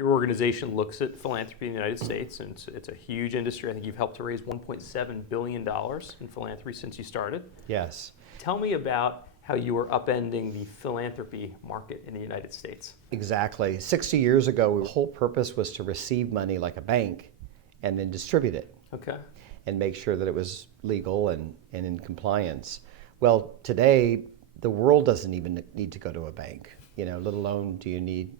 Your organization looks at philanthropy in the United States, and it's a huge industry. I think you've helped to raise $1.7 billion in philanthropy since you started. Yes. Tell me about how you are upending the philanthropy market in the United States. Exactly. 60 years ago, the whole purpose was to receive money like a bank and then distribute it. Okay. And make sure that it was legal and in compliance. Well, today, the world doesn't even need to go to a bank, let alone do you need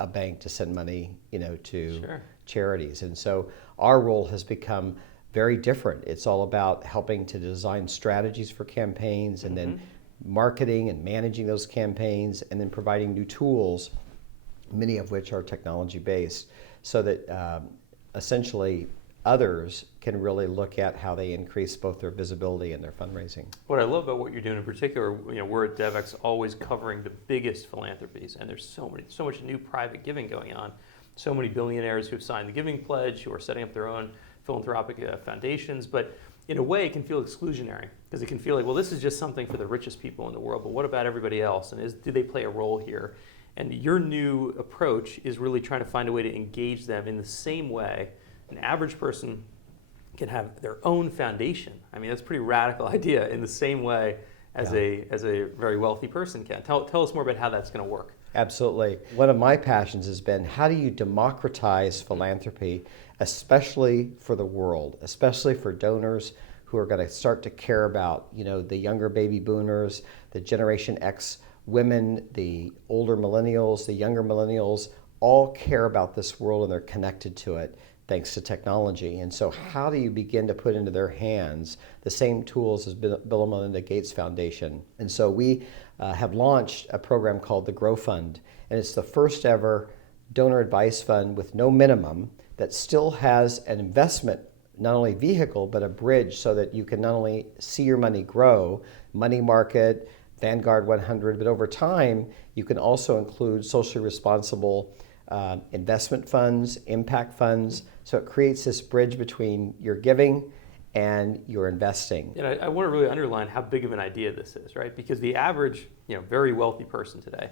a bank to send money, to Sure. charities. And so our role has become very different. It's all about helping to design strategies for campaigns and then marketing and managing those campaigns and then providing new tools, many of which are technology based, so that essentially others can really look at how they increase both their visibility and their fundraising. What I love about what you're doing in particular, we're at Devex always covering the biggest philanthropies, and there's so much new private giving going on. So many billionaires who've signed the Giving Pledge, who are setting up their own philanthropic foundations, but in a way it can feel exclusionary because it can feel like, well, this is just something for the richest people in the world, but what about everybody else? And do they play a role here? And your new approach is really trying to find a way to engage them in the same way an average person can have their own foundation. I mean, that's a pretty radical idea, in the same way as a very wealthy person can. Tell us more about how that's going to work. Absolutely. One of my passions has been, how do you democratize philanthropy, especially for the world, especially for donors who are going to start to care about, the younger baby boomers, the Generation X women, the older millennials, the younger millennials, all care about this world and they're connected to it thanks to technology. And so how do you begin to put into their hands the same tools as Bill and Melinda Gates Foundation? And so we have launched a program called the Grow Fund, and it's the first ever donor advice fund with no minimum that still has an investment, not only vehicle, but a bridge so that you can not only see your money grow, money market, Vanguard 100, but over time, you can also include socially responsible investment funds, impact funds. So it creates this bridge between your giving and your investing. And I want to really underline how big of an idea this is, right? Because the average, very wealthy person today,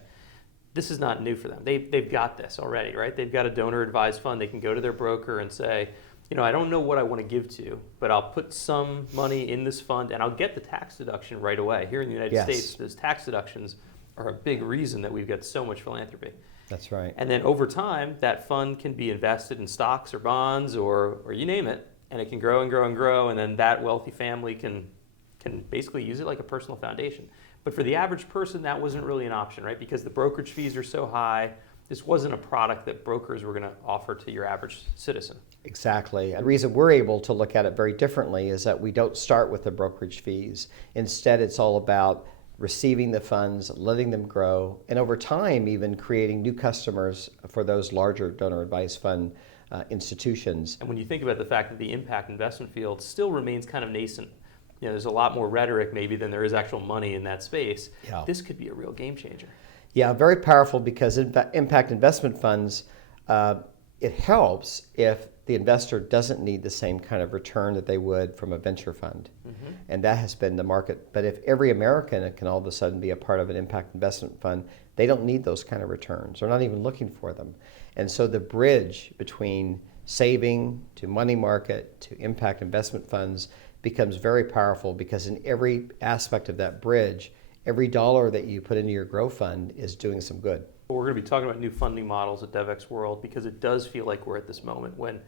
this is not new for them. They've got this already, right? They've got a donor advised fund. They can go to their broker and say, I don't know what I want to give to, but I'll put some money in this fund and I'll get the tax deduction right away. Here in the United States, those tax deductions are a big reason that we've got so much philanthropy. That's right. And then over time, that fund can be invested in stocks or bonds or you name it, and it can grow and grow and grow, and then that wealthy family can basically use it like a personal foundation. But for the average person, that wasn't really an option, right? Because the brokerage fees are so high, this wasn't a product that brokers were going to offer to your average citizen. Exactly. And the reason we're able to look at it very differently is that we don't start with the brokerage fees. Instead, it's all about receiving the funds, letting them grow, and over time even creating new customers for those larger donor advice fund institutions. And when you think about the fact that the impact investment field still remains kind of nascent, there's a lot more rhetoric maybe than there is actual money in that space, this could be a real game changer. Yeah, very powerful, because impact investment funds, it helps if the investor doesn't need the same kind of return that they would from a venture fund. And that has been the market. But if every American can all of a sudden be a part of an impact investment fund, they don't need those kind of returns. They're not even looking for them. And so the bridge between saving to money market to impact investment funds becomes very powerful, because in every aspect of that bridge, every dollar that you put into your Grow Fund is doing some good. We're going to be talking about new funding models at Devex World, because it does feel like we're at this moment when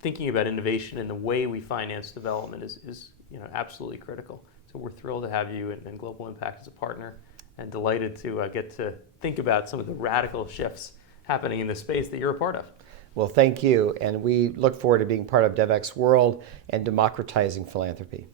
thinking about innovation and the way we finance development is absolutely critical. So we're thrilled to have you and Global Impact as a partner, and delighted to get to think about some of the radical shifts happening in the space that you're a part of. Well, thank you, and we look forward to being part of Devex World and democratizing philanthropy.